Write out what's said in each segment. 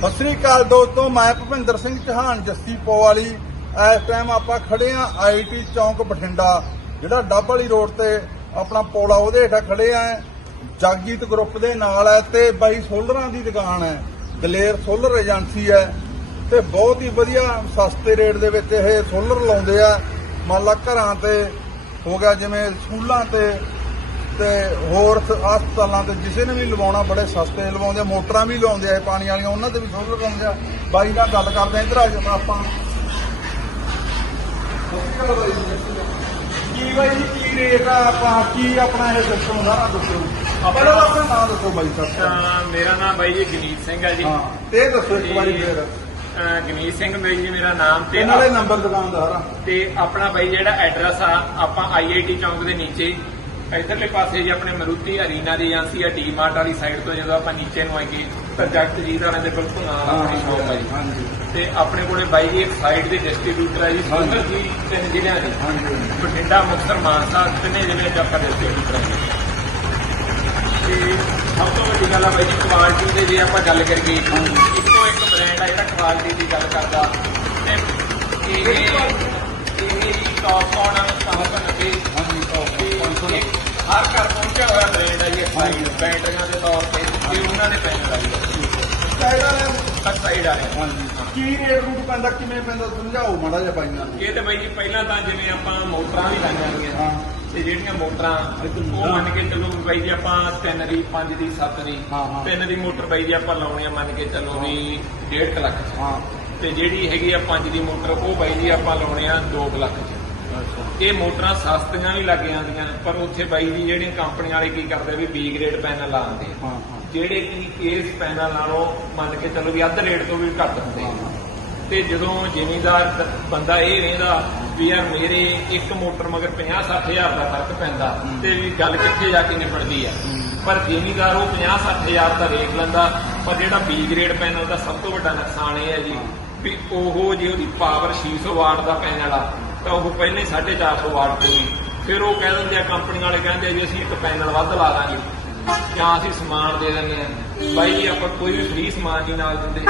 ਸਤਿ ਸ੍ਰੀ ਅਕਾਲ ਦੋਸਤੋ, ਮੈਂ ਭੁਪਿੰਦਰ ਸਿੰਘ ਚੌਹਾਨ, ਜੱਸੀ ਪੋਵਾਲੀ। ਇਸ ਟਾਈਮ ਆਪਾਂ ਖੜੇ ਆ ਆਈਟੀ ਚੌਂਕ ਬਠਿੰਡਾ, ਜਿਹੜਾ ਡੱਬ ਵਾਲੀ ਰੋਡ ਤੇ ਆਪਣਾ ਪੋਲਾ ਉਹਦੇ ਹੇਠਾਂ ਖੜੇ ਆ। ਜਾਗੀਤ ਗਰੁੱਪ ਦੇ ਨਾਲ ਹੈ ਤੇ ਬਾਈ ਸੋਲਰਾਂ ਦੀ ਦੁਕਾਨ ਹੈ, ਦਲੇਰ ਸੋਲਰ ਏਜੰਸੀ ਹੈ। ਤੇ ਬਹੁਤ ਹੀ ਵਧੀਆ ਸਸਤੇ ਰੇਟ ਦੇ ਵਿੱਚ ਇਹ ਸੋਲਰ ਲਾਉਂਦੇ ਆ। ਮੰਨ ਲਾ ਘਰਾਂ ਤੇ ਹੋ ਗਿਆ, ਜਿਵੇਂ ਸਕੂਲਾਂ ਤੇ ਤੇ ਹੋਰ ਹਸਪਤਾਲਾਂ ਤੇ ਕਿਸੇ ਨੇ ਵੀ ਲਵਾਉਣਾ ਬੜੇ ਸਸਤੇ ਲਵਾਉਂਦੇ ਆ, ਮੋਟਰਾਂ ਵੀ ਲਾਉਂਦੇ ਆ ਪਾਣੀ ਵਾਲੀਆਂ ਉਹਨਾਂ ਤੇ ਵੀ ਸੋਲਰ ਲਾਉਂਦੇ ਆ। ਬਾਈ ਨਾਲ ਗੱਲ ਕਰਦੇ ਆ ਇੱਧਰ ਆ ਜਾਓ ਆਪਾਂ। ਕੀ ਬਾਈ ਜੀ ਕੀ ਰੇਟ ਆ ਆਪਾਂ ਕੀ ਆਪਣਾ ਇਹ ਸਿਸਟਮ ਸਾਰਾ ਦੱਸੋ। ਪਹਿਲਾਂ ਆਪਣਾ ਨਾਮ ਦੱਸੋ ਬਾਈ ਸਾਹਿਬ। ਮੇਰਾ ਨਾਮ ਬਾਈ ਜੀ ਗਨੀਤ ਸਿੰਘ ਹੈ ਜੀ। ਹਾਂ ਤੇ ਦੱਸੋ ਇੱਕ ਵਾਰੀ ਫੇਰ। ਗਨੀਤ ਸਿੰਘ ਬਾਈ ਜੀ ਮੇਰਾ ਨਾਮ ਤੇ ਤੇ ਨਾਲੇ ਨੰਬਰ ਦੁਕਾਨ ਦਾ ਸਾਰਾ ਤੇ ਆਪਣਾ ਬਾਈ ਜਿਹੜਾ ਐਡਰੈਸ ਆ ਆਪਾਂ ਆਈਆਈਟੀ ਚੌਂਕ ਦੇ ਨੀਚੇ। ਇਧਰਲੇ ਪਾਸੇ ਜੀ ਆਪਣੇ ਮਰੂਤੀ ਅਰੀਨਾ ਦੀ ਏਜੰਸੀ ਆ ਡੀ ਮਾਰਟ ਵਾਲੀ ਸਾਈਡ ਤੋਂ ਜਦੋਂ ਆਪਾਂ ਨੀਚੇ ਨੂੰ ਆਈਏ ਤਾਂ ਜਗਤ ਜੀ ਦਾ ਦੇ ਬਿਲਕੁਲ ਨਾਲ ਆਪਣੀ ਸ਼ੋਪ ਹੈ ਜੀ। ਹਾਂਜੀ। ਤੇ ਆਪਣੇ ਕੋਲੇ ਬਾਈ ਜੀ ਇੱਕ ਸਾਈਡ ਦੇ ਡਿਸਟ੍ਰੀਬਿਊਟਰ ਹੈ ਜੀ ਸੁੰਦਰ ਜੀ ਤਿੰਨ ਜ਼ਿਲ੍ਹਿਆਂ ਦੇ। ਹਾਂਜੀ ਬਠਿੰਡਾ ਮੁਕਤਸਰ ਮਾਨਸਾ ਤਿੰਨੇ ਜ਼ਿਲ੍ਹੇ ਚ ਆਪਾਂ ਡਿਸਟ੍ਰੀਬਿਊਟਰ ਹੈ ਤੇ ਸਭ ਤੋਂ ਵੱਡੀ ਗੱਲ ਆ ਬਾਈ ਜੀ ਕੁਆਲਿਟੀ ਦੇ ਜੇ ਆਪਾਂ ਗੱਲ ਕਰੀਏ ਇੱਕੋ ਇੱਕ ਬ੍ਰਾਂਡ ਆ ਜਿਹੜਾ ਕੁਆਲਿਟੀ ਦੀ ਗੱਲ ਕਰਦਾ। ਤੇ ਇਹ ਇਹ ਜੀ ਟੌਪ ਔਨ ਕੰਪਨੀ ਹਾਂਜੀ ਤੇ ਇਹ ਹਰ ਘਰ ਪਹੁੰਚਿਆ ਹੋਇਆ ਬ੍ਰਾਂਡ ਆ ਜੀ ਸਾਈਡ ਬੈਟਰੀਆਂ ਦੇ ਤੌਰ ਤੇ ਤੇ ਉਹਨਾਂ ਪੈਨ ਆ ਜੀ। ਚਾਹੀਦਾ ਨੇ? ਤੱਕ ਸਾਈਡ ਆ ਹਾਂਜੀ ਕੀ ਰੇਟ ਰੂਟ ਪੈਂਦਾ ਕਿਵੇਂ ਪੈਂਦਾ ਸਮਝਾਓ ਮਾੜਾ ਜਿਹਾ ਨਾਲ। ਇਹ ਤੇ ਬਾਈ ਜੀ ਪਹਿਲਾਂ ਤਾਂ ਜਿਵੇਂ ਆਪਾਂ ਮੋਟਰਾਂ ਵੀ ਲਾਈਆਂ ਹਾਂ। ਤੇ ਜਿਹੜੀਆਂ ਮੋਟਰਾਂ ਉਹ ਮੰਨ ਕੇ ਚੱਲੋ ਬਾਈ ਜੀ ਆਪਾਂ 3 ਦੀ 5 ਦੀ 7 ਦੀ ਹਾਂ, ਹਾਂ। 3 ਦੀ ਮੋਟਰ ਬਾਈ ਜੀ ਆਪਾਂ ਲਾਉਣੀ ਆ ਮੰਨ ਕੇ ਚੱਲੋ ਵੀ 1.5 ਲੱਖ। ਹਾਂ। ਤੇ ਜਿਹੜੀ ਹੈਗੀ ਆ 5 ਦੀ ਮੋਟਰ ਉਹ ਬਾਈ ਜੀ ਆਪਾਂ ਲਾਉਣੇ ਆ 2 ਲੱਖ। ਇਹ ਮੋਟਰਾਂ ਸਸਤੀਆਂ ਵੀ ਲੱਗ ਜਾਂਦੀਆਂ ਪਰ ਉੱਥੇ ਬਾਈ ਜੀ ਜਿਹੜੀਆਂ ਕੰਪਨੀ ਵਾਲੇ ਕੀ ਕਰਦੇ ਵੀ ਬੀ ਗ੍ਰੇਡ ਪੈਨਲ ਲਾਉਂਦੇ ਆ। ਜਿਹੜੇ ਕਿ ਇਸ ਪੈਨਲ ਨਾਲੋਂ ਮੰਨ ਕੇ ਚੱਲੋ ਵੀ ਅੱਧ ਰੇਟ ਤੋਂ ਵੀ ਘੱਟ ਹੁੰਦੇ ਆ। ਤੇ ਜਦੋਂ ਜ਼ਿਮੀਂਦਾਰ ਬੰਦਾ ਇਹ ਵੇਂਦਾ ਵੀ ਯਾਰ ਮੇਰੇ ਇੱਕ ਮੋਟਰ ਮਗਰ 50 ਹਜ਼ਾਰ ਦਾ ਫ਼ਰਕ ਪੈਂਦਾ ਤੇ ਵੀ ਗੱਲ ਕਿੱਥੇ ਜਾ ਕੇ ਨਿਬੜਦੀ ਆ। ਪਰ ਜ਼ਿਮੀਂਦਾਰ ਉਹ 50 ਹਜ਼ਾਰ ਦਾ ਰੇਟ ਲੈਂਦਾ ਪਰ ਜਿਹੜਾ ਬੀ ਗ੍ਰੇਡ ਪੈਨਲ ਦਾ ਸਭ ਤੋਂ ਵੱਡਾ ਨੁਕਸਾਨ ਇਹ ਹੈ ਜੀ ਵੀ ਉਹ ਜੇ ਉਹਦੀ ਪਾਵਰ 600 ਵਾਟ ਦਾ ਪੈਨਲ ਆ। ਤਾਂ ਉਹ ਪਹਿਲੇ 450 ਵਾਟ ਪੂਰੀ ਫਿਰ ਉਹ ਕਹਿ ਦਿੰਦੇ ਆ, ਕੰਪਨੀ ਵਾਲੇ ਕਹਿੰਦੇ ਆ ਜੀ ਅਸੀਂ ਇੱਕ ਪੈਨਲ ਵੱਧ ਲਾ ਦਾਂਗੇ। ਜਾਂ ਅਸੀਂ ਸਮਾਨ ਦੇ ਦਿੰਦੇ ਆ। ਬਾਈ ਜੀ, ਆਪਾਂ ਕੋਈ ਵੀ ਫ੍ਰੀ ਸਮਾਨ ਨਹੀਂ ਨਾਲ ਦਿੰਦੇ।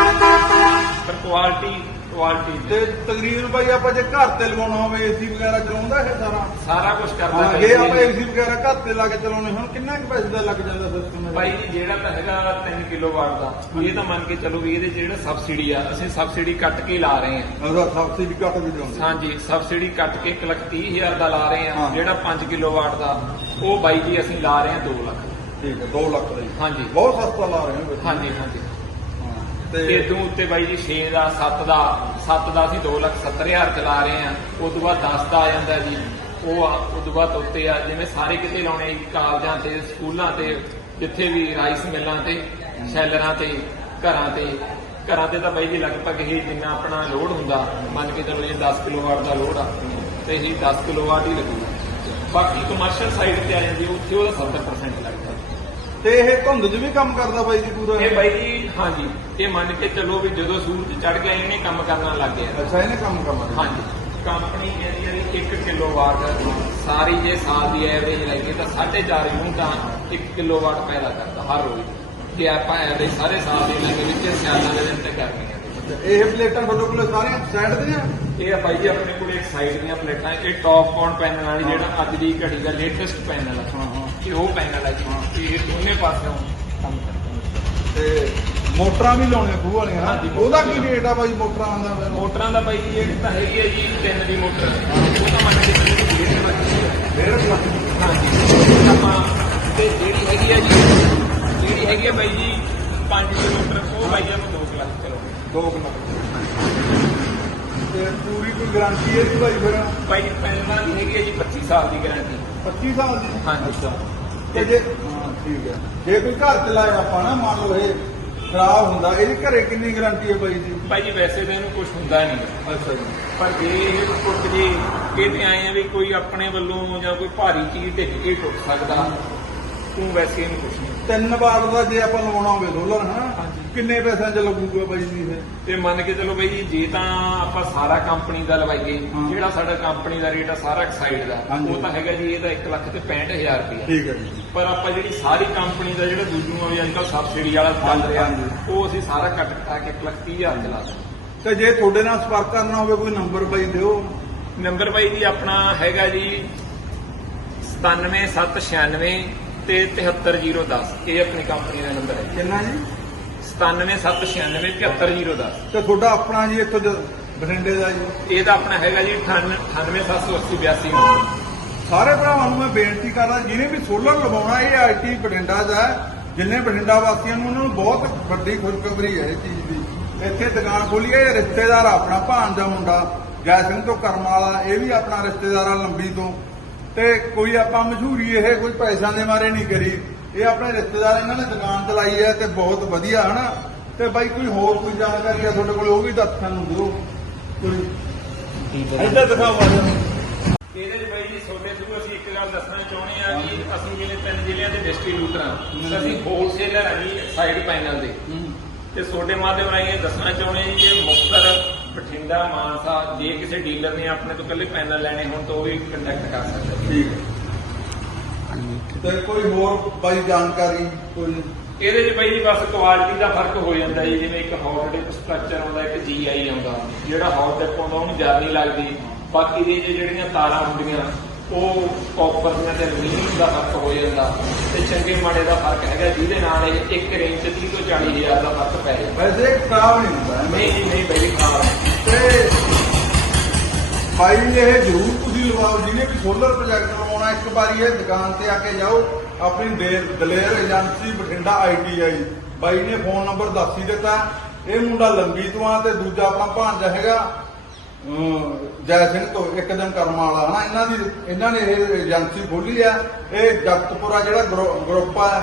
ਪਰ ਕੁਆਲਿਟੀ ਕੁਆਲਿਟੀ ਤੇ ਤਕਰੀਬਨ ਭਾਈ ਆਪਾਂ ਜੇ ਘਰ ਤੇ ਲਵਾਉਣਾ ਹੋਵੇ ਏਸੀ ਵਗੈਰਾ ਚਲਾਉਂਦਾ ਇਹ ਸਾਰਾ? ਸਾਰਾ ਕੁਝ ਕਰਦਾ ਹਾਂ ਜੇ ਆਪਾਂ। ਏਸੀ ਵਗੈਰਾ ਘਰ ਤੇ ਲਾ ਕੇ ਚਲਾਉਣੇ ਹੁਣ ਕਿੰਨਾ ਕੁ ਪੈਸੇ ਦਾ ਲੱਗ ਜਾਂਦਾ ਸਿਸਟਮ ਜੀ ਜਿਹੜਾ ਤਾਂ ਹੈਗਾ 3 ਕਿਲੋ ਵਾਟ ਦਾ ਇਹ ਤਾਂ ਮੰਨ ਕੇ ਚੱਲੋ ਵੀ ਇਹਦੇ ਜਿਹੜਾ ਸਬਸਿਡੀ ਆ ਅਸੀਂ ਸਬਸਿਡੀ ਕੱਟ ਕੇ ਲਾ ਰਹੇ ਹਾਂ। ਉਹਦਾ ਸਬਸਿਡੀ ਘੱਟ ਵੀ ਦਿਉਂਦੇ ਹਾਂਜੀ ਸਬਸਿਡੀ ਕੱਟ ਕੇ 1 ਲੱਖ 30 ਹਜ਼ਾਰ ਦਾ ਲਾ ਰਹੇ ਹਾਂ। ਜਿਹੜਾ 5 ਕਿਲੋ ਵਾਟ ਦਾ ਉਹ ਬਾਈ ਜੀ ਅਸੀਂ ਲਾ ਰਹੇ ਹਾਂ 2 ਲੱਖ। ਠੀਕ ਹੈ 2 ਲੱਖ ਦਾ ਹਾਂਜੀ। ਬਹੁਤ ਸਸਤਾ ਲਾ ਰਹੇ ਹੋ। ਹਾਂਜੀ ਹਾਂਜੀ। ਤੇ ਤੋਂ ਉੱਤੇ ਬਾਈ ਜੀ 6 ਦਾ 7 ਦਾ 7 ਦਾ ਅਸੀਂ 2 ਲੱਖ 70 ਹਜ਼ਾਰ ਚਲਾ ਰਹੇ ਹਾਂ। ਉਸ ਤੋਂ ਬਾਅਦ 10 ਦਾ ਆ ਜਾਂਦਾ ਜੀ। ਉਹ ਆ ਉਸ ਤੋਂ ਬਾਅਦ ਉੱਤੇ ਆ, ਜਿਵੇਂ ਸਾਰੇ ਕਿਤੇ ਲਾਉਣੇ ਕਾਲਜਾਂ ਤੇ, ਸਕੂਲਾਂ ਤੇ, ਜਿੱਥੇ ਵੀ ਰਾਈਸ ਮਿਲਾਂ ਤੇ, ਸ਼ੈਲਰਾਂ ਤੇ, ਘਰਾਂ ਤੇ। ਘਰਾਂ ਤੇ ਤਾਂ ਬਾਈ ਜੀ ਲਗਭਗ ਇਹ ਜਿੰਨਾ ਆਪਣਾ ਲੋਡ ਹੁੰਦਾ, ਮੰਨ ਕੇ ਚੱਲੋ ਜੇ 10 ਕਿਲੋਵਾਟ ਦਾ ਲੋਡ ਆ, ਤੇ ਇਹ 10 ਕਿਲੋਵਾਟ ਹੀ ਲੱਗੂਗਾ। ਬਾਕੀ ਕਮਰਸ਼ੀਅਲ ਸਾਈਡ ਤੇ ਆ ਜਾਂਦੀ ਉੱਥੇ ਉਹਦਾ 70% ਲੱਗਦਾ। ਤੇ ਇਹ ਧੁੰਦ 'ਚ ਵੀ ਕੰਮ ਕਰਦਾ ਬਾਈ ਜੀ ਪੂਰਾ? ਇਹ ਬਾਈ ਜੀ ਹਾਂਜੀ। ਇਹ ਮੰਨ ਕੇ ਚੱਲੋ ਵੀ ਜਦੋਂ ਸੂਰਜ ਚੜ ਗਿਆ ਇਹਨੇ ਕੰਮ ਕਰਨਾ ਲੱਗ ਗਿਆ। ਅੱਛਾ ਇਹਨੇ ਕੰਮ ਕਰਨਾ ਹਾਂਜੀ। ਕੰਪਨੀ ਕਹਿੰਦੀ ਹੈ ਵੀ 1 ਕਿਲੋਵਾਟ ਸਾਰੀ ਜੇ ਸਾਲ ਦੀ ਐਵਰੇਜ ਲਾਈਏ ਤਾਂ 4.5 ਯੂਨਿਟਾਂ 1 ਕਿਲੋਵਾਟ ਪੈਦਾ ਕਰਦਾ ਹਰ ਰੋਜ਼। ਜੇ ਆਪਾਂ ਐਵਰੇਜ ਸਾਰੇ ਸਾਲ ਦੀ ਲਾਈਏ ਵਿੱਚ ਸਿਆਲਾਂ ਦੇ ਦਿਨ ਤੇ ਕਰਨੀ ਹੈ ਇਹ ਪਲੇਟਾਂ ਤੁਹਾਡੇ ਕੋਲ ਸਾਰੀਆਂ ਸਾਈਡ ਦੀਆਂ? ਇਹ ਆ ਬਾਈ ਜੀ ਆਪਣੇ ਕੋਲ ਇੱਕ ਸਾਈਡ ਦੀਆਂ ਪਲੇਟਾਂ ਇਹ ਟੌਪ ਕੌਨ ਪੈਨਲ ਵਾਲੀ ਜਿਹੜਾ ਅੱਜ ਦੀ ਘੜੀ ਦਾ ਲੇਟੈਸਟ ਪੈਨਲ ਹੈ ਹਾਂ ਹਾਂ ਇਹ ਉਹ ਪੈਨਲ ਹੈ ਜੀ ਇਹ ਦੋਨੇ ਪਾਸਿਓਂ ਕੰਮ ਕਰਦਾ ਤੇ ਮੋਟਰਾਂ ਵੀ ਲਾਉਣੇ ਖੂਹ ਵਾਲੀਆਂ ਹਾਂਜੀ, ਹਾਂ ਉਹਦਾ ਕੀ ਰੇਟ ਆ ਬਾਈ ਮੋਟਰਾਂ ਦਾ? ਫਿਰ? ਮੋਟਰਾਂ ਦਾ ਬਾਈ ਜੀ ਜਿਹੜੀ ਤਾਂ ਹੈਗੀ ਹੈ ਜੀ ਤਿੰਨ ਦੀ ਮੋਟਰ। ਉਹ ਤਾਂ ਮੰਨ ਕੇ ਚੱਲੋ ਵੀ ਡੇਢ ਲੱਖ ਦੀ ਹੈ। ਹਾਂਜੀ। ਆਪਾਂ ਤੇ ਜਿਹੜੀ ਹੈਗੀ ਹੈ ਜੀ ਜਿਹੜੀ ਹੈਗੀ ਹੈ ਬਾਈ ਜੀ 5 ਕਿਲੋਮੀਟਰ ਉਹ ਬਾਈ ਜੀ ਆਪਾਂ 2 ਲੱਖ ਕਰੋ 2 ਲੱਖ ਤੇ ਪੂਰੀ ਕੋਈ ਗਾਰੰਟੀ ਹੈ ਜੀ ਬਾਈ ਫਿਰ? ਜੀ ਪਹਿਲਾਂ ਦੀ ਹੈਗੀ ਹੈ ਜੀ 25 ਸਾਲ ਦੀ ਗਾਰੰਟੀ 25 ਸਾਲ ਦੀ? ਹਾਂਜੀ। ਤੇ ਜੇ ਹਾਂ ਠੀਕ ਹੈ। ਜੇ ਕੋਈ ਘਰ ਚ ਲਾਇਆ ਆਪਾਂ ਨਾ ਮੰਨ ਲਓ ਇਹ ਖਰਾਬ ਹੁੰਦਾ ਇਹਦੀ ਘਰੇ ਕਿੰਨੀ ਗਾਰੰਟੀ ਹੈ ਬਾਈ ਦੀ ਬਾਈ ਜੀ ਵੈਸੇ ਤਾਂ ਇਹਨੂੰ ਕੁਝ ਹੁੰਦਾ ਨਹੀਂ। ਅੱਛਾ ਜੀ। ਪਰ ਜੇ ਇਹ ਟੁੱਟ ਜੇ ਇਹ ਤੇ ਆਏ ਆ ਵੀ ਕੋਈ ਆਪਣੇ ਵੱਲੋਂ ਜਾਂ ਕੋਈ ਭਾਰੀ ਚੀਜ਼ ਤੇ ਇਹ ਟੁੱਟ ਸਕਦਾ। ਤੂੰ ਵੈਸੇ ਨਹੀਂ ਕੁਛ ਨਹੀਂ ਤਿੰਨ ਵਾਰ ਦਾ ਜੇ ਆਪਾਂ ਲਵਾਉਣਾ ਹੋਵੇ ਹਨਾ ਹਾਂਜੀ। ਕਿੰਨੇ ਪੈਸਿਆਂ 'ਚ ਲੱਗੂਗਾ ਬਾਈ ਜੀ ਇਹ ਤੇ ਮੰਨ ਕੇ ਚਲੋ ਬਈ ਜੇ ਤਾਂ ਆਪਾਂ ਸਾਰਾ ਕੰਪਨੀ ਦਾ ਲਵਾਈਏ ਹਾਂ। ਜਿਹੜਾ ਸਾਡਾ ਕੰਪਨੀ ਦਾ ਰੇਟ ਆ ਸਾਰਾ ਐਕਸਾਈਡ ਦਾ ਹਾਂਜੀ। ਉਹ ਤਾਂ ਹੈਗਾ ਜੀ ਇਹਦਾ 1 ਲੱਖ ਤੇ 65000 ਰੁਪਇਆ ਠੀਕ ਹੈ ਜੀ ਪਰ ਆਪਾਂ ਜਿਹੜੀ ਸਾਰੀ ਕੰਪਨੀ ਦਾ ਜਿਹੜਾ ਦੂਜੂ ਆ ਵੀ ਅੱਜ ਕੱਲ ਸਬਸਿਡੀ ਵਾਲਾ ਚੱਲ ਹਾਂਜੀ, ਰਿਹਾ ਹਾਂਜੀ। ਉਹ ਅਸੀਂ ਸਾਰਾ ਕੱਟ ਕਟਾ ਕੇ 1 ਲੱਖ 30000 ਚਲਾ ਦਿੰਦੇ ਤੇ ਜੇ ਤੁਹਾਡੇ ਨਾਲ ਸੰਪਰਕ ਕਰਨਾ ਹੋਵੇ ਕੋਈ ਨੰਬਰ ਬਾਈ ਦਿਓ ਨੰਬਰ ਬਾਈ ਜੀ ਆਪਣਾ ਹੈਗਾ ਜੀ 97796 ਤੇ 73010 ਇਹ ਆਪਣੀ ਕੰਪਨੀ ਦਾ ਨੰਬਰ ਹੈ। ਕਿੰਨਾ ਜੀ? 97796 73010 ਤੇ ਤੁਹਾਡਾ ਆਪਣਾ ਜੀ ਇੱਥੋਂ ਜ- ਬਠਿੰਡੇ ਦਾ ਜੀ? ਇਹਦਾ ਆਪਣਾ ਹੈਗਾ ਜੀ 98780 ਨੰਬਰ ਸਾਰੇ ਭਰਾਵਾਂ ਨੂੰ ਮੈਂ ਬੇਨਤੀ ਕਰਦਾ ਜਿਹਨੇ ਵੀ ਸੋਲਰ ਲਵਾਉਣਾ ਇਹ ਆਈਟੀ ਬਠਿੰਡਾ ਦਾ ਹੈ। ਜਿੰਨੇ ਬਠਿੰਡਾ ਵਾਸੀਆਂ ਨੂੰ ਉਹਨਾਂ ਨੂੰ ਬਹੁਤ ਵੱਡੀ ਖੁਸ਼ਖਬਰੀ ਹੈ ਇਹ ਚੀਜ਼ ਦੀ। ਇੱਥੇ ਦੁਕਾਨ ਖੋਲੀ ਹੈ ਇਹ ਰਿਸ਼ਤੇਦਾਰ ਆ ਆਪਣਾ ਭਾਣ ਦਾ ਮੁੰਡਾ ਜੈ ਸਿੰਘ ਤੋਂ ਕਰਮ ਵਾਲਾ ਇਹ ਵੀ ਆਪਣਾ ਰਿਸ਼ਤੇਦਾਰ ਆ ਲੰਬੀ ਤੋਂ। ਤੇ ਕੋਈ ਆਪਾਂ ਮਸ਼ਹੂਰੀ ਇਹ ਕੋਈ ਪੈਸਿਆਂ ਦੇ ਮਾਰੇ ਨਹੀਂ ਕਰੀ। ਇਹ ਆਪਣੇ ਰਿਸ਼ਤੇਦਾਰ ਇਹਨਾਂ ਨੇ ਦੁਕਾਨ ਚਲਾਈ ਹੈ ਤੇ ਬਹੁਤ ਵਧੀਆ ਹਨਾ? ਤੇ ਬਾਈ ਕੋਈ ਹੋਰ ਕੋਈ ਜਾਣਕਾਰੀ ਆ ਤੁਹਾਡੇ ਕੋਲ ਉਹ ਵੀ ਦੱਸ ਸਾਨੂੰ ਦਿਓ। ਕੋਈ ਇੱਧਰ ਦਿਖਾਓ ਆ ਇਹਦੇ ਵਿੱਚ ਬਾਈ ਜੀ ਛੋਟੇ ਥਰੂ ਅਸੀਂ ਇੱਕ ਗੱਲ ਦੱਸਣਾ ਚਾਹੁੰਦੇ ਆ ਕਿ ਅਸੀਂ ਜਿਹੜੇ ਤਿੰਨ ਜ਼ਿਲ੍ਹਿਆਂ ਦੇ ਡਿਸਟ੍ਰੀਬਿਊਟਰ ਹਾਂ ਅਸੀਂ ਹੋਲਸੇਲਰ ਹਾਂ ਜੀ ਸਾਈਡ ਪੈਨਲ ਦੇ ਤੇ ਛੋਟੇ ਮਾਧਿਅਮ ਰਾਹੀਂ ਦੱਸਣਾ ਚਾਹੁੰਦੇ ਜੀ ਇਹ ਮੁਕਤਸਰ ਬਠਿੰਡਾ ਮਾਨਸਾ ਜੇ ਕਿਸੇ ਡੀਲਰ ਨੇ ਆਪਣੇ ਤੋਂ ਇਕੱਲੇ ਪੈਨਲ ਲੈਣੇ ਹੋਣ ਤਾਂ ਉਹ ਵੀ ਕੰਟੈਕਟ ਕਰ ਸਕਦਾ ਠੀਕ ਹੈ। ਤੇ ਕੋਈ ਹੋਰ ਬਾਈ ਜਾਣਕਾਰੀ ਕੋਈ? ਇਹਦੇ 'ਚ ਬਾਈ ਜੀ ਬਸ ਕੁਆਲਿਟੀ ਦਾ ਫ਼ਰਕ ਹੋ ਜਾਂਦਾ ਜੀ ਜਿਵੇਂ ਇੱਕ ਹੌਟ ਡਿਪ ਸਟਰਕਚਰ ਆਉਂਦਾ ਇੱਕ ਜੀਆਈ ਆਉਂਦਾ। ਜਿਹੜਾ ਹੌਟ ਡਿਪ ਆਉਂਦਾ ਉਹਨੂੰ ਜ਼ਿਆਦਾ ਨਹੀਂ ਲੱਗਦੀ। ਬਾਕੀ ਦੇ ਜਿਹੜੀਆਂ ਤਾਰਾਂ ਹੁੰਦੀਆਂ ਉਹ ਕਾਪਰ ਦੀਆਂ ਤੇ ਅਲਮੀਨੀਅਮ ਦਾ ਫ਼ਰਕ ਹੋ ਜਾਂਦਾ ਤੇ ਚੰਗੇ ਮਾੜੇ ਦਾ ਫ਼ਰਕ ਹੈਗਾ ਜਿਹਦੇ ਨਾਲ ਇਹ ਇੱਕ ਰੇਂਜ 'ਚ 30 ਤੋਂ 40 ਹਜ਼ਾਰ ਦਾ ਫ਼ਰਕ ਪੈ ਜਾਂਦਾ ਵੈਸੇ ਖਰਾਬ ਨਹੀਂ ਹੁੰਦਾ। ਨਹੀਂ ਨਹੀਂ ਬਾਈ ਖਾਸ ਤੇ ਭਾਈ ਇਹ ਜ਼ਰੂਰ ਤੁਸੀਂ ਲਵਾਓ ਜਿਹਨੇ ਵੀ ਸੋਲਰ ਪ੍ਰੋਜੈਕਟ ਲਵਾਉਣਾ ਇੱਕ ਵਾਰੀ ਇਹ ਦੁਕਾਨ ਤੇ ਆ ਕੇ ਜਾਓ ਆਪਣੀ ਦੇ- ਦਲੇਰ ਏਜੰਸੀ ਬਠਿੰਡਾ ਆਈਟੀਆਈ ਬਾਈ ਨੇ ਫੋਨ ਨੰਬਰ ਦੱਸ ਹੀ ਦਿੱਤਾ ਇਹ ਮੁੰਡਾ ਲੰਬੀ ਤੋਂ ਆ ਤੇ ਦੂਜਾ ਆਪਣਾ ਭਾਂਜਾ ਹੈਗਾ ਜੈ ਸਿੰਘ ਤੋਂ ਇੱਕ ਦਿਨ ਕਰਮ ਵਾਲਾ ਹਨਾ, ਇਹਨਾਂ ਦੀ ਇਹਨਾਂ ਨੇ ਇਹ ਏਜੰਸੀ ਖੋਲੀ ਆ। ਇਹ ਜਗਤਪੁਰਾ ਜਿਹੜਾ ਗਰੁੱਪ ਆ,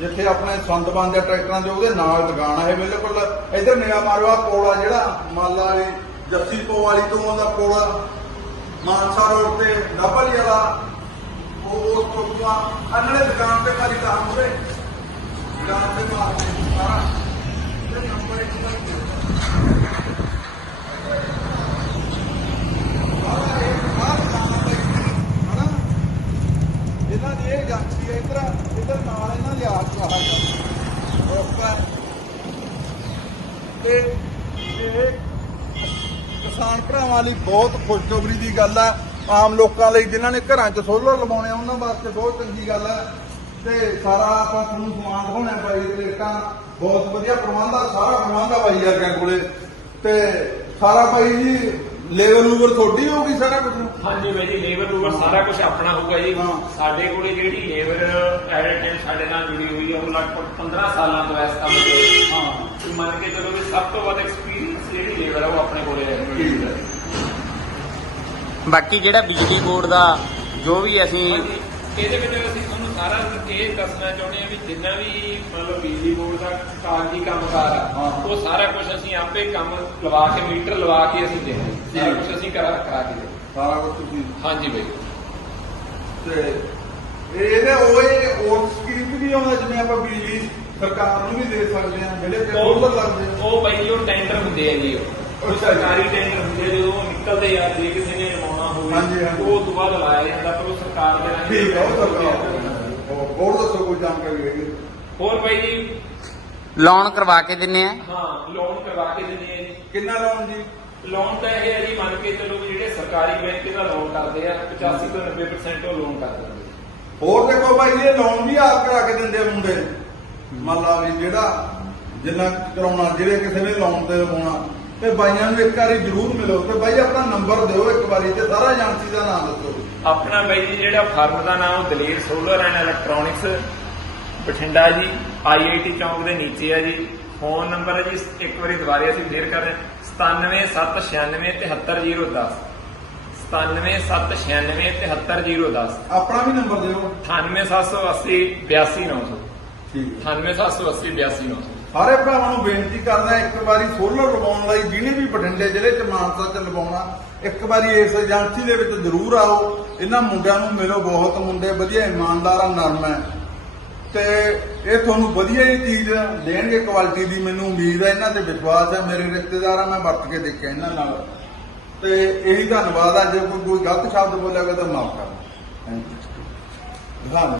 ਜਿੱਥੇ ਆਪਣੇ ਸੰਦ ਬੰਦੇ ਟਰੈਕਟਰਾਂ ਦੇ, ਉਹਦੇ ਨਾਲ ਦੁਕਾਨ ਆ ਇਹ ਬਿਲਕੁਲ। ਇਧਰ ਨਿਗਾ ਮਾਰੋ ਆ, ਪੁਲ ਜਿਹੜਾ ਮਾਲਾ ਵਾਲੀ, ਜੱਸੀ ਪੋ ਵਾਲੀ ਤੋਂ ਆਉਂਦਾ ਪੁਲ, ਮਾਨਸਾ ਰੋਡ ਤੇ ਡੱਬਲੀ ਵਾਲਾ, ਉਹ ਉਸ ਤੋਂ ਆ ਅਨਲੇ ਦੁਕਾਨ ਤੇ ਖਾਲੀ ਤਾਂ ਮੁਰੇ ਦੁਕਾਨ ਤੇ ਮਾਰਦੇ ਸਾਰਾ ਇਹ ਨੰਬਰ ਇੱਕ ਦਾ ਸਾਰਾ ਇਹ ਬਾਹਰ ਦੁਕਾਨਾਂ ਤੇ ਹਨਾ ਇਹਨਾਂ ਦੀ ਇਹ ਏਜੰਸੀ ਹੈ, ਇਧਰ ਇਧਰ ਨਾਲ ਇਹਨਾਂ ਦੇ ਆਪ ਰਹਾ ਰੋਕਾ ਤੇ ਇਹ ਕਿਸਾਨ ਭਰਾਵਾਂ ਲਈ ਬਹੁਤ ਖੁਸ਼ਖਬਰੀ ਦੀ ਗੱਲ ਹੈ ਆਮ ਲੋਕਾਂ ਲਈ ਜਿਨ੍ਹਾਂ ਨੇ ਘਰਾਂ 'ਚ ਸੋਲਰ ਲਵਾਉਣੇ ਆ, ਉਹਨਾਂ ਵਾਸਤੇ ਬਹੁਤ ਚੰਗੀ ਗੱਲ ਹੈ ਤੇ ਸਾਰਾ ਆਪਾਂ ਤੁਹਾਨੂੰ ਸਮਾਨ ਦਿਖਾਉਣਾ ਬਾਈ ਰੇਟਾਂ ਬਹੁਤ ਵਧੀਆ ਪ੍ਰਬੰਧ ਆ, ਸਾਰਾ ਪ੍ਰਬੰਧ ਆ ਬਾਈ ਯਾਰ ਕੋਲੇ। ਤੇ ਸਾਰਾ ਬਾਈ ਜੀ ਲੇਵਲ ਲੂਵਰ ਤੁਹਾਡੀ ਹੋਊਗੀ ਸਾਰਾ ਕੁਝ ਹਾਂਜੀ ਬਾਈ ਜੀ ਲੇਬਰ ਲੂਬਰ ਸਾਰਾ ਕੁਝ ਆਪਣਾ ਹੋਊਗਾ ਜੀ। ਹਾਂ। ਸਾਡੇ ਕੋਲੇ ਜਿਹੜੀ ਲੇਬਰ ਐਡਿਟਿਵ ਸਾਡੇ ਨਾਲ ਜੁੜੀ ਹੋਈ ਹੈ ਉਹ ਲਗਭਗ 15 ਸਾਲਾਂ ਤੋਂ ਇਸ ਕੰਮ ਤੇ। ਹਾਂ। ਤੁਸੀਂ ਮੰਨ ਕੇ ਚਲੋ ਵੀ ਸਭ ਤੋਂ ਵੱਧ ਐਕਸਪੀਰੀਅੰਸ ਜਿਹੜੀ ਲੇਬਰ ਹੈ ਉਹ ਆਪਣੇ ਕੋਲੇ ਠੀਕ ਹੈ। ਹੈ। ਬਾਕੀ ਜਿਹੜਾ ਬਿਜਲੀ ਬੋਰਡ ਦਾ ਜੋ ਵੀ ਅਸੀਂ ਇਹਦੇ ਵਿੱਚ ਅਸੀਂ ਤੁਹਾਨੂੰ ਸਾਰਾ ਇਹ ਦੱਸਣਾ ਚਾਹੁੰਦੇ ਹਾਂ ਵੀ ਜਿੰਨਾ ਵੀ ਮਤਲਬ ਬਿਜਲੀ ਬੋਰਡ ਦਾ ਕਾਗਜ਼ੀ ਕੰਮਕਾਰ ਆ। ਉਹ ਸਾਰਾ ਕੁਝ ਅਸੀਂ ਆਪੇ ਕੰਮ ਲਵਾ ਕੇ ਮੀਟਰ ਲਵਾ ਕੇ ਅਸੀਂ ਦੇਣਾ ਸਾਰਾ। ਕੁਝ ਅਸੀਂ ਕਰਾ ਕਰਾ ਕੇ ਦੇਣਾ ਸਾਰਾ ਕੁਝ ਤੁਸੀਂ ਹਾਂਜੀ ਬਾਈ ਤੇ ਇਹ- ਇਹਦੇ ਉਹ ਹੋਰ ਸਕੀਮ ਵੀ ਆਉਂਦਾ ਜਿਵੇਂ ਆਪਾਂ ਬਿਜਲੀ ਸਰਕਾਰ ਨੂੰ ਵੀ ਦੇ ਸਕਦੇ ਆ ਜਿਹੜੇ ਸੋਲਰ ਲੱਗਦੇ ਆ ਉਹ ਬਾਈ ਉਹ ਟੈਂਡਰ ਹੁੰਦੇ ਆ ਜੀ ਉਹ ਉਹ। ਸਰਕਾਰੀ ਟੈਂਡਰ ਹੁੰਦੇ ਆ ਜਦੋਂ ਉਹ ਨਿਕਲਦੇ ਆ ਜੇ ਕਿਸੇ ਨੇ ਹਾਂਜੀ, ਹਾਂਜੀ। ਉਹ ਤੋਂ ਬਾਅਦ ਲਾਇਆ ਜਾਂਦਾ ਪਰ ਉਹ ਸਰਕਾਰ ਦੇ ਰਾਹੀਂ ਠੀਕ ਹੈ ਉਹ ਸਰਕਾਰ ਹੋਰ- ਹੋਰ ਦੱਸੋ ਕੋਈ ਜਾਣਕਾਰੀ ਹੈਗੀ? ਹੋਰ ਬਾਈ ਜੀ? ਲੋਨ ਕਰਵਾ ਕੇ ਦਿੰਨੇ ਆ। ਹਾਂ ਲੋਨ ਕਰਵਾ ਕੇ ਦਿੰਦੇ ਆ ਜੀ। ਕਿੰਨਾ ਲਾਉਣ ਜੀ? ਲੋਨ ਤਾਂ ਇਹ ਹੈ ਜੀ ਮੰਨ ਕੇ ਚਲੋ ਵੀ ਜਿਹੜੇ ਸਰਕਾਰੀ ਬੈਂਕ ਦਾ ਲੋਨ ਕਰਦੇ ਆ 85 ਤੋਂ 90% ਉਹ ਲੋਨ ਕਰ ਦਿੰਦੇ ਆ। ਹੋਰ ਦੇਖੋ ਭਾਈ ਇਹ ਲੋਨ ਵੀ ਆਪ ਕਰਾ ਕੇ ਦਿੰਦੇ ਆ ਮੁੰਡੇ। ਮੰਨ ਲਾ ਵੀ ਜਿਹੜਾ ਜਿੰਨਾ ਕਰਾਉਣਾ ਜਿਹੜੇ ਕਿਸੇ ਨੇ ਲੋਨ ਤੇ ਲਵਾਉਣਾ ਤੇ ਬਾਈਆਂ ਨੂੰ ਇੱਕ ਵਾਰੀ ਜ਼ਰੂਰ ਮਿਲੋ ਤੇ ਬਾਈ ਆਪਣਾ ਨੰਬਰ ਦਿਓ ਇੱਕ ਵਾਰੀ ਤੇ ਸਾਰਾ ਏਜੰਸੀ ਦਾ ਨਾਮ ਦੱਸੋ। ਆਪਣਾ ਬਾਈ ਜੀ ਜਿਹੜਾ ਫਰਮ ਦਾ ਨਾਮ Daler solar and electronics Bathinda ਜੀ ਆਈਆਈਟੀ ਚੌਂਕ ਦੇ ਨੀਚੇ ਹੈ ਜੀ। ਫੋਨ ਨੰਬਰ ਹੈ ਜੀ ਇੱਕ ਵਾਰੀ ਦੁਬਾਰੇ ਅਸੀਂ ਫੇਰ ਕਰ ਰਹੇ ਹਾਂ। 9776973010 9776973010 ਆਪਣਾ ਵੀ ਨੰਬਰ ਦਿਓ। 98780 82900 ਠੀਕ 98780 82900 ਸਾਰੇ ਭਰਾਵਾਂ ਨੂੰ ਬੇਨਤੀ ਕਰਦਾ ਇੱਕ ਵਾਰੀ ਸੋਲਰ ਲਗਾਉਣ ਲਈ ਜਿਹਨੇ ਵੀ ਬਠਿੰਡੇ ਜ਼ਿਲ੍ਹੇ ਚ ਮਾਨਸਾ ਚ ਲਗਾਉਣਾ ਇੱਕ ਵਾਰੀ ਇਸ ਏਜੰਸੀ ਦੇ ਵਿੱਚ ਜ਼ਰੂਰ ਆਓ। ਇਹਨਾਂ ਮੁੰਡਿਆਂ ਨੂੰ ਮਿਲੋ ਬਹੁਤ ਮੁੰਡੇ, ਵਧੀਆ ਇਮਾਨਦਾਰ ਆ, ਨਰਮ ਹੈ ਤੇ ਇਹ ਤੁਹਾਨੂੰ ਵਧੀਆ ਹੀ ਚੀਜ਼ ਦੇਣਗੇ ਕੁਆਲਿਟੀ ਦੀ ਮੈਨੂੰ ਉਮੀਦ ਹੈ ਇਹਨਾਂ ਤੇ ਵਿਸ਼ਵਾਸ ਹੈ ਮੇਰੇ ਰਿਸ਼ਤੇਦਾਰ ਆ, ਮੈਂ ਵਰਤ ਕੇ ਦੇਖਿਆ ਇਹਨਾਂ ਨਾਲ। ਤੇ ਇਹੀ ਧੰਨਵਾਦ ਆ, ਜੇ ਕੋਈ ਕੋਈ ਗਲਤ ਸ਼ਬਦ ਬੋਲਿਆ ਹੋਵੇ ਤਾਂ ਮਾਫ ਕਰਨਾ ਥੈਂਕ ਯੂ